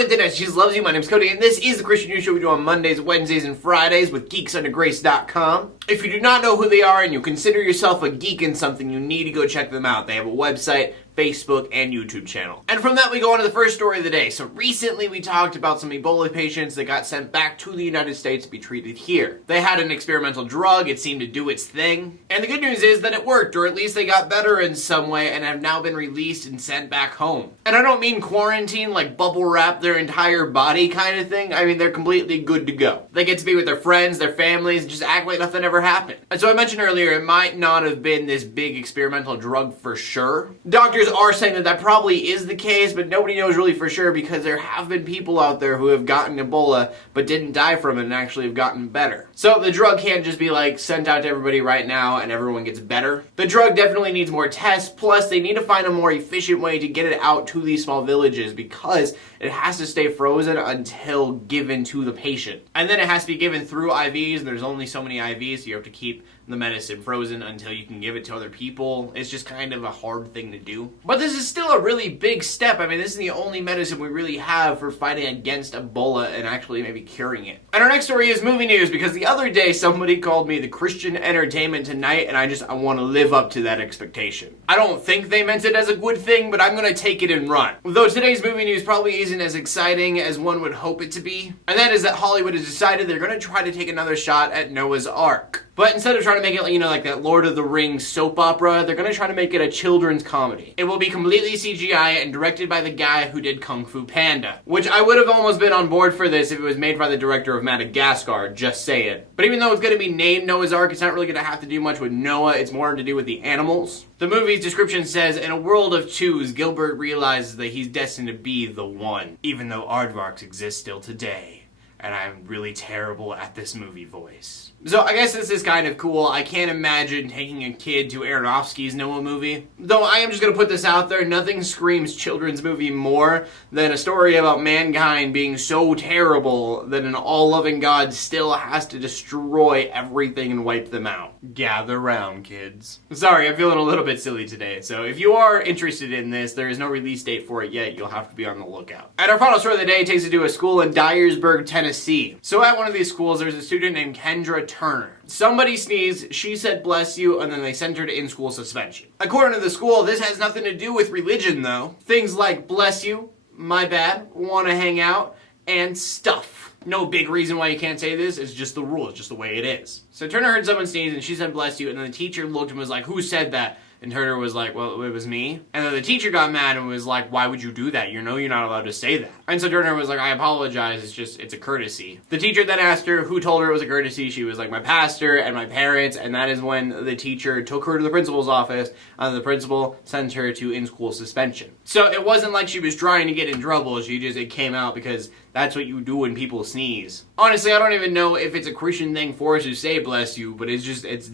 Internet, she loves you. My name's Cody, and this is the Christian News Show we do on Mondays, Wednesdays, and Fridays with geeksundergrace.com. If you do not know who they are and you consider yourself a geek in something, you need to go check them out. They have a website, Facebook, and YouTube channel. And from that, we go on to the first story of the day. So recently, we talked about some Ebola patients that got sent back to the United States to be treated here. They had an experimental drug, it seemed to do its thing. And the good news is that it worked, or at least they got better in some way and have now been released and sent back home. And I don't mean quarantine, like bubble wrap their entire body kind of thing. I mean, they're completely good to go. They get to be with their friends, their families, and just act like nothing ever happened. And so I mentioned earlier, it might not have been this big experimental drug for sure. Doctors are saying that that probably is the case, but nobody knows really for sure because there have been people out there who have gotten Ebola but didn't die from it and actually have gotten better. So the drug can't just be like sent out to everybody right now and everyone gets better. The drug definitely needs more tests, plus they need to find a more efficient way to get it out to these small villages because it has to stay frozen until given to the patient. And then it has to be given through IVs, and there's only so many IVs, so you have to keep the medicine frozen until you can give it to other people. It's just kind of a hard thing to do. But this is still a really big step. I mean, this is the only medicine we really have for fighting against Ebola and actually maybe curing it. And our next story is movie news, because the other day somebody called me the Christian Entertainment Tonight, and I want to live up to that expectation. I don't think they meant it as a good thing, but I'm going to take it and run. Though today's movie news probably isn't as exciting as one would hope it to be, and that is that Hollywood has decided they're going to try to take another shot at Noah's Ark. But instead of trying to make it, like that Lord of the Rings soap opera, they're going to try to make it a children's comedy. It will be completely CGI and directed by the guy who did Kung Fu Panda, which I would have almost been on board for this if it was made by the director of Madagascar, just saying. But even though it's going to be named Noah's Ark, it's not really going to have to do much with Noah, it's more to do with the animals. The movie's description says, in a world of twos, Gilbert realizes that he's destined to be the one, even though aardvarks exist still today. And I'm really terrible at this movie voice. So I guess this is kind of cool. I can't imagine taking a kid to Aronofsky's Noah movie. Though I am just going to put this out there, nothing screams children's movie more than a story about mankind being so terrible that an all-loving God still has to destroy everything and wipe them out. Gather round, kids. Sorry, I'm feeling a little bit silly today. So if you are interested in this, there is no release date for it yet. You'll have to be on the lookout. And our final story of the day takes us to a school in Dyersburg, Tennessee. So at one of these schools, there's a student named Kendra Turner. Somebody sneezed, she said bless you, and then they sent her to in-school suspension. According to the school, this has nothing to do with religion though. Things like bless you, my bad, wanna hang out, and stuff. No big reason why you can't say this, it's just the rule, it's just the way it is. So Turner heard someone sneeze and she said bless you, and then the teacher looked and was like, who said that? And Turner was like, well, it was me. And then the teacher got mad and was like, why would you do that? You know you're not allowed to say that. And so Turner was like, I apologize, it's a courtesy. The teacher then asked her who told her it was a courtesy. She was like, my pastor and my parents. And that is when the teacher took her to the principal's office, and the principal sent her to in-school suspension. So it wasn't like she was trying to get in trouble, it came out because that's what you do when people sneeze. Honestly, I don't even know if it's a Christian thing for us to say bless you, but it's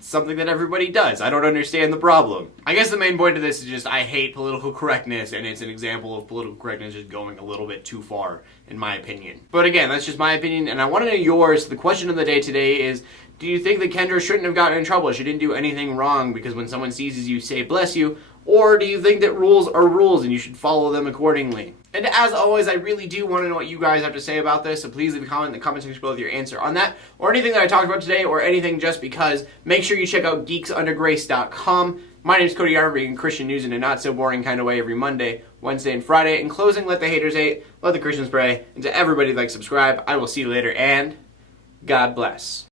something that everybody does. I don't understand the problem. I guess the main point of this is just I hate political correctness, and it's an example of political correctness just going a little bit too far, in my opinion. But again, that's just my opinion, and I want to know yours. The question of the day today is, do you think that Kendra shouldn't have gotten in trouble? She didn't do anything wrong because when someone sneezes you say bless you, or do you think that rules are rules and you should follow them accordingly? And as always, I really do want to know what you guys have to say about this, so please leave a comment in the comment section below with your answer on that, or anything that I talked about today, or anything just because. Make sure you check out geeksundergrace.com. My name is Cody, bringing Christian news in a not-so-boring kind of way every Monday, Wednesday, and Friday. In closing, let the haters hate, let the Christians pray, and to everybody like, subscribe, I will see you later, and God bless.